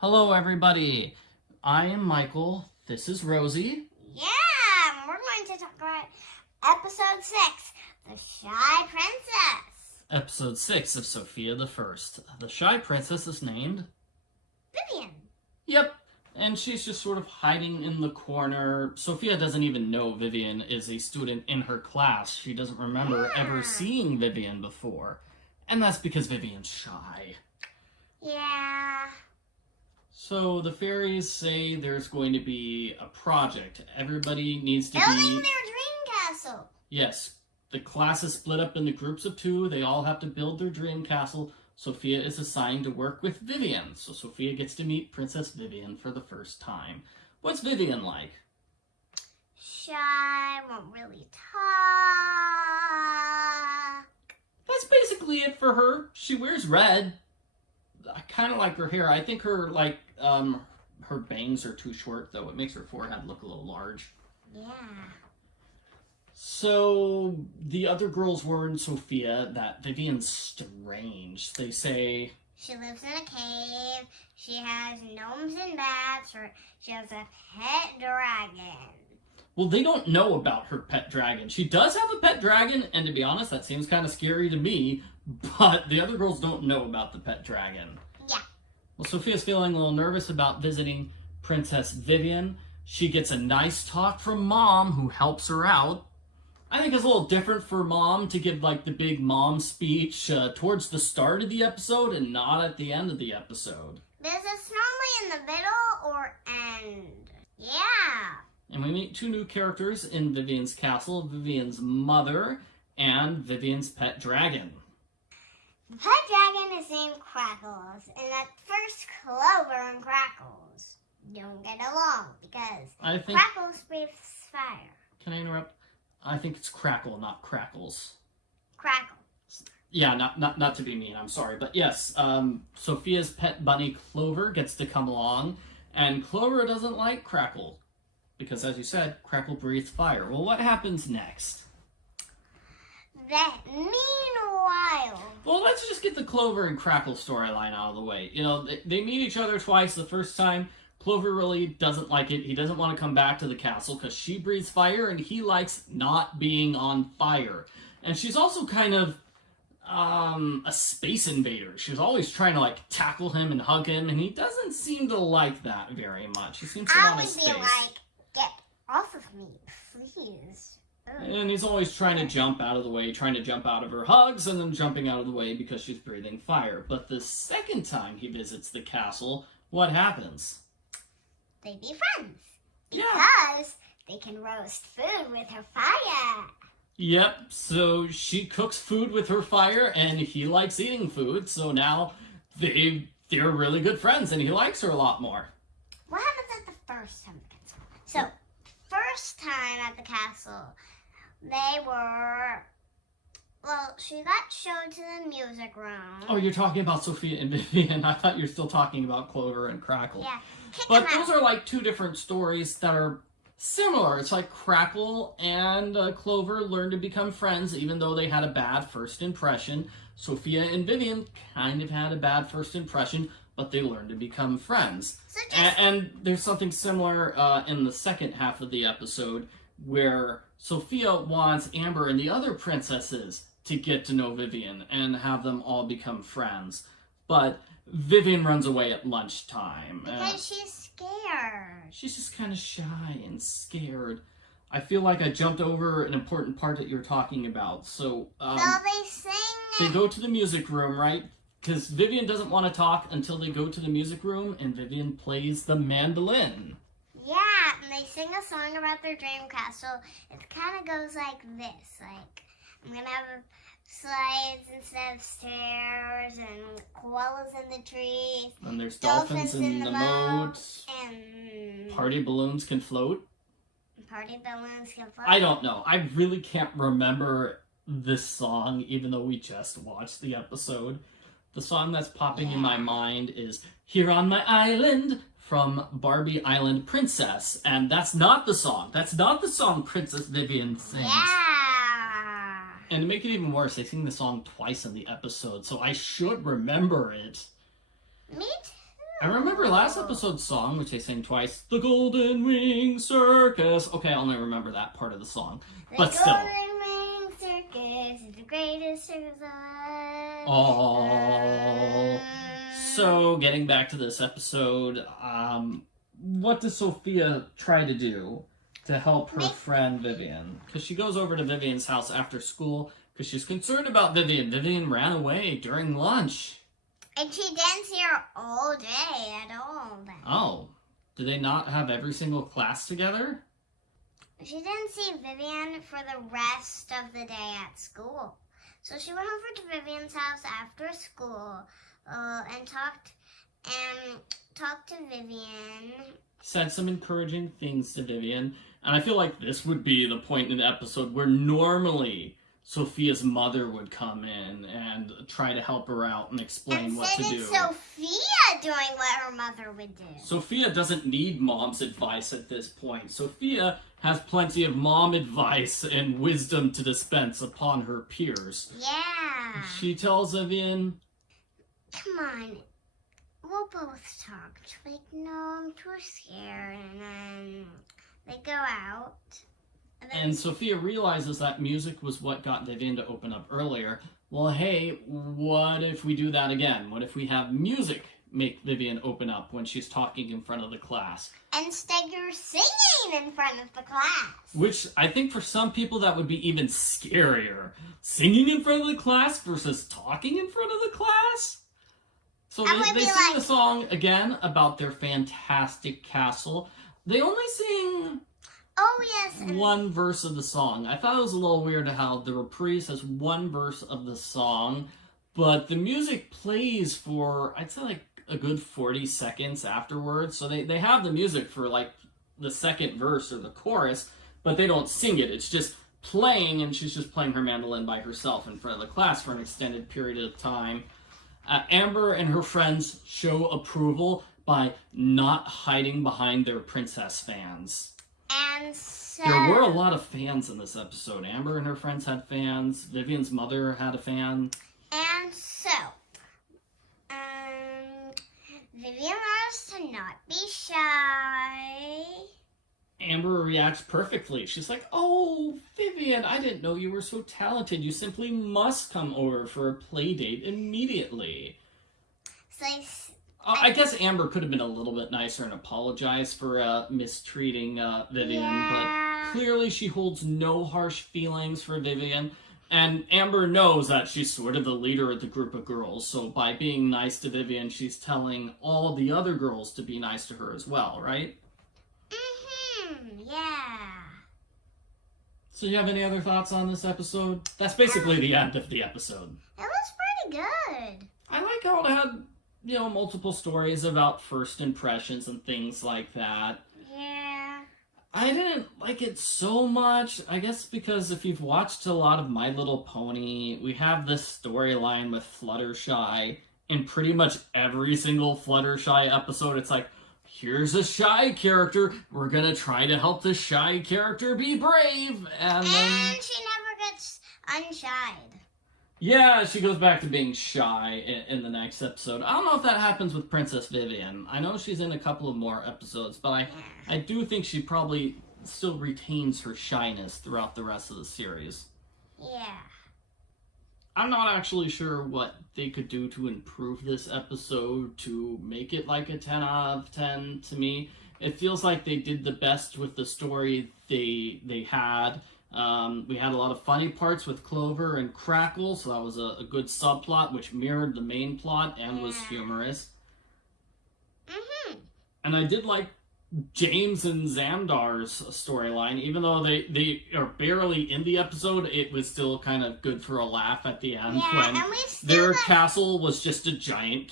Hello, everybody. I am Michael. This is Rosie. Yeah, we're going to talk about episode 6, The Shy Princess. Episode 6 of Sofia the First. The Shy Princess is named Vivian. Yep. And she's just sort of hiding in the corner. Sofia doesn't even know Vivian is a student in her class. She doesn't remember ever seeing Vivian before. And that's because Vivian's shy. Yeah. So the fairies say there's going to be a project. Everybody needs to Building be... their dream castle. Yes. The class is split up into groups of 2. They all have to build their dream castle. Sofia is assigned to work with Vivian. So Sofia gets to meet Princess Vivian for the first time. What's Vivian like? Shy, won't really talk. That's basically it for her. She wears red. I kind of like her hair. I think her her bangs are too short, though. It makes her forehead look a little large. Yeah. So the other girls warn Sofia that Vivian's strange. They say She lives in a cave. She has gnomes and bats. Or she has a pet dragon. well, they don't know about her pet dragon. She does have a pet dragon, and to be honest, that seems kind of scary to me, but the other girls don't know about the pet dragon. Yeah. Well, Sofia's feeling a little nervous about visiting Princess Vivian. She gets a nice talk from Mom, who helps her out. I think it's a little different for Mom to give, like, the big mom speech towards the start of the episode and not at the end of the episode. Is it normally in the middle or end? Yeah. And we meet 2 new characters in Vivian's castle, Vivian's mother and Vivian's pet dragon. The pet dragon is named Crackles, and at first Clover and Crackles don't get along because Crackles breathes fire. Can I interrupt? I think it's Crackle, not Crackles. Crackle. Yeah, not to be mean, I'm sorry. But yes, Sofia's pet bunny Clover gets to come along, and Clover doesn't like Crackle. Because, as you said, Crackle breathes fire. Well, what happens next? Meanwhile... Well, let's just get the Clover and Crackle storyline out of the way. You know, they meet each other twice. The first time, Clover really doesn't like it. He doesn't want to come back to the castle because she breathes fire, and he likes not being on fire. And she's also kind of a space invader. She's always trying to, like, tackle him and hug him, and he doesn't seem to like that very much. He seems to want his space. I would be like, get off of me, please. And he's always trying to jump out of the way, trying to jump out of her hugs, and then jumping out of the way because she's breathing fire. But the second time he visits the castle, what happens? They be friends. Yeah. Because they can roast food with her fire. Yep, so she cooks food with her fire, and he likes eating food, so now they're really good friends, and he likes her a lot more. What happens at the first time at the castle? So, first time at the castle, they were... Well, she got shown to the music room. Oh, you're talking about Sofia and Vivian. I thought you were still talking about Clover and Crackle. Yeah. But those are like 2 different stories that are similar. It's like Crackle and Clover learned to become friends even though they had a bad first impression. Sofia and Vivian kind of had a bad first impression, but they learned to become friends. So and there's something similar in the second half of the episode where Sofia wants Amber and the other princesses to get to know Vivian and have them all become friends. But Vivian runs away at lunchtime. Because she's scared. She's just kind of shy and scared. I feel like I jumped over an important part that you're talking about. So they sing. They go to the music room, right? Because Vivian doesn't want to talk until they go to the music room, and Vivian plays the mandolin. Yeah, and they sing a song about their dream castle. It kind of goes like this. Like, I'm going to have slides instead of stairs, and koalas in the trees. And there's dolphins in the moat. And party balloons can float. Party balloons can float. I don't know. I really can't remember this song, even though we just watched the episode. The song that's popping in my mind is Here on My Island from Barbie Island Princess. And that's not the song. That's not the song Princess Vivian sings. Yeah. And to make it even worse, they sing the song twice in the episode, so I should remember it. Me I remember last episode's song, which they sang twice, The Golden Wing Circus. Okay, I'll only remember that part of the song. But still. The Golden Wing Circus is the greatest circus alive. Oh. So, getting back to this episode, what does Sofia try to do to help her friend Vivian? Because she goes over to Vivian's house after school because she's concerned about Vivian. Vivian ran away during lunch. And she didn't see her all day at all. Then. Oh. Do they not have every single class together? She didn't see Vivian for the rest of the day at school. So she went over to Vivian's house after school and talked to Vivian. Said some encouraging things to Vivian. And I feel like this would be the point in the episode where normally Sofia's mother would come in and try to help her out and explain what to do. Instead, it's Sofia doing what her mother would do. Sofia doesn't need mom's advice at this point. Sofia has plenty of mom advice and wisdom to dispense upon her peers. Yeah. She tells Vivian, come on, we'll both talk. She's like, no, I'm too scared. And then they go out. And Sofia realizes that music was what got Vivian to open up earlier. Well, hey, what if we do that again? What if we have music make Vivian open up when she's talking in front of the class? Instead, you're singing in front of the class. Which I think for some people that would be even scarier. Singing in front of the class versus talking in front of the class? So they sing the song again about their fantastic castle. They only sing... oh, yes. one verse of the song. I thought it was a little weird how the reprise has one verse of the song, but the music plays for, I'd say, like a good 40 seconds afterwards. So they have the music for like the second verse or the chorus, but they don't sing it. It's just playing, and she's just playing her mandolin by herself in front of the class for an extended period of time. Amber and her friends show approval by not hiding behind their princess fans. And so... there were a lot of fans in this episode. Amber and her friends had fans. Vivian's mother had a fan. And so... Vivian learns to not be shy. Amber reacts perfectly. She's like, oh, Vivian, I didn't know you were so talented. You simply must come over for a play date immediately. So I guess Amber could have been a little bit nicer and apologized for mistreating Vivian, but clearly she holds no harsh feelings for Vivian, and Amber knows that she's sort of the leader of the group of girls, so by being nice to Vivian, she's telling all the other girls to be nice to her as well, right? Yeah. So you have any other thoughts on this episode? That's basically the end of the episode. It was pretty good. I like how it had, multiple stories about first impressions and things like that. Yeah. I didn't like it so much, I guess because if you've watched a lot of My Little Pony, we have this storyline with Fluttershy. In pretty much every single Fluttershy episode, it's like, here's a shy character, we're gonna try to help the shy character be brave, and then... she never gets unshied. Yeah, she goes back to being shy in the next episode. I don't know if that happens with Princess Vivian. I know she's in a couple of more episodes, but I do think she probably still retains her shyness throughout the rest of the series. Yeah. I'm not actually sure what they could do to improve this episode to make it like a 10 out of 10 to me. It feels like they did the best with the story they had. We had a lot of funny parts with Clover and Crackle, so that was a good subplot which mirrored the main plot and was humorous. And I did like James and Xandar's storyline. Even though they are barely in the episode, it was still kind of good for a laugh at the end when their castle was just a giant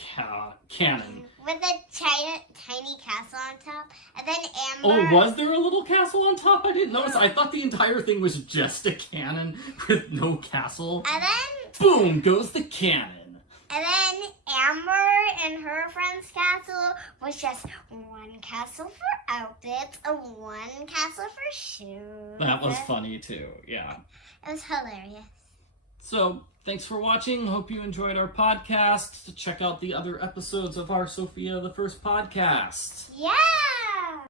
cannon. With a tiny castle on top. And then Amber... Oh, was there a little castle on top? I didn't notice. I thought the entire thing was just a cannon with no castle. And then... boom, goes the cannon. And then Amber and her friend's castle was just one castle for outfits and one castle for shoes. That was funny too, yeah. It was hilarious. So, thanks for watching. Hope you enjoyed our podcast. Check out the other episodes of our Sofia the First podcast. Yeah.